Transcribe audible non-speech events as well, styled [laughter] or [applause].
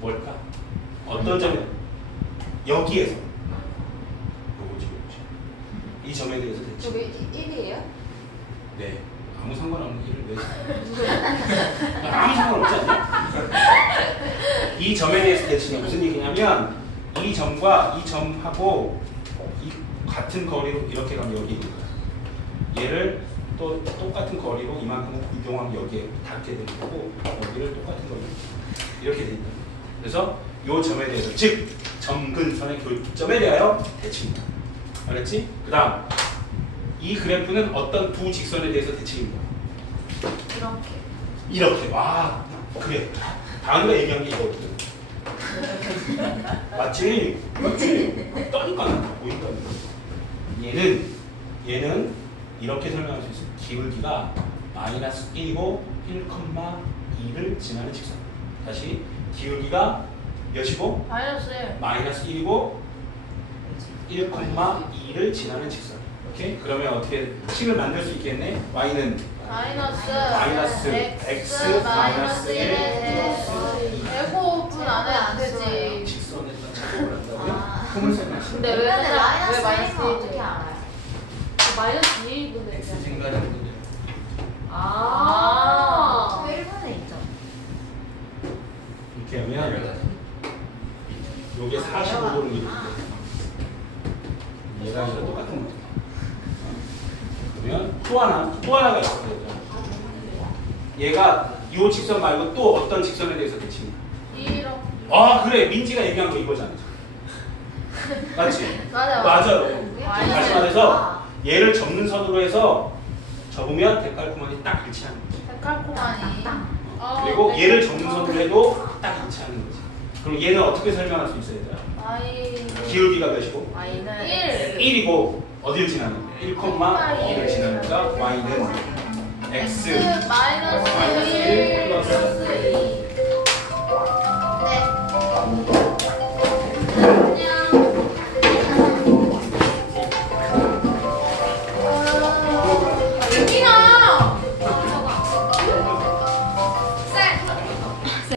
뭘까? 어떤 점에? 여기에서. 요거지, 요거지. 이 점에 대해서 대칭. 저게 1이에요? 네. 아무 상관없는 일을 왜? 아무 상관없지 않냐? 이 점에 대해서 대칭이 무슨 얘기냐면 이 점과 이 점하고 이 같은 거리로 이렇게 가면 여기 있는 거야. 얘를 또 똑같은 거리로 이만큼 이동하면 여기에 닿게 되는 거고 여기를 똑같은 거리로 이렇게 돼 있는 거야. 그래서 이 점에 대해서 즉 점근선의 교점에 대하여 대칭이다. 알았지? 그 다음 이 그래프는 어떤 두 직선에 대해서 대칭입니다. 이렇게. 이렇게 와 그래 다음에 얘기한 게 이거거든 [laughs] 맞지? 맞지? 떠니까 보인다 얘는 얘는 이렇게 설명할 수 있어 기울기가 마이너스 1이고 1,2를 지나는 직선 다시 기울기가 몇이고 마이너스 1. 마이너스 1이고 1,2를 지나는 직선 오케이? 그러면 어떻게 식을 만들 수 있겠네? y는 마이너스. 마이너스 x 마이너스 1 플러스 F분 안 해도 안 되지. 직선에다 작업을 한다고요? 아. 근데 왜, 마이너스 마이너스 1이면 어떻게 1이지? 알아요? 마이너스 2분의 X 생각하는 분들 아. 1분에 있죠. 이렇게 하면 요게 45도를 이루는데 얘가 이거 똑같은 거죠 그러면 또 하나 또 하나가 있어요 얘가 이 직선 말고 또 어떤 직선에 대해서 2로. 아 그래 민지가 얘기한 거 이거잖아. 맞지? [laughs] 맞아요. 맞아요. 다시 말해서 얘를 접는 선으로 해서 접으면 데칼코만이 딱 일치하는 거지 데칼코마니. 어, 그리고 네. 얘를 접는 선으로 해도 딱 일치하는 거지 그럼 얘는 어떻게 설명할 수 얘들아? Y. 기울기가 몇이고? Y는 1. 1이고 어딜 지나는 거야? 1,2를 지나니까 y는 x X 마이너스 마이너스 1 1 플러스 플러스 2.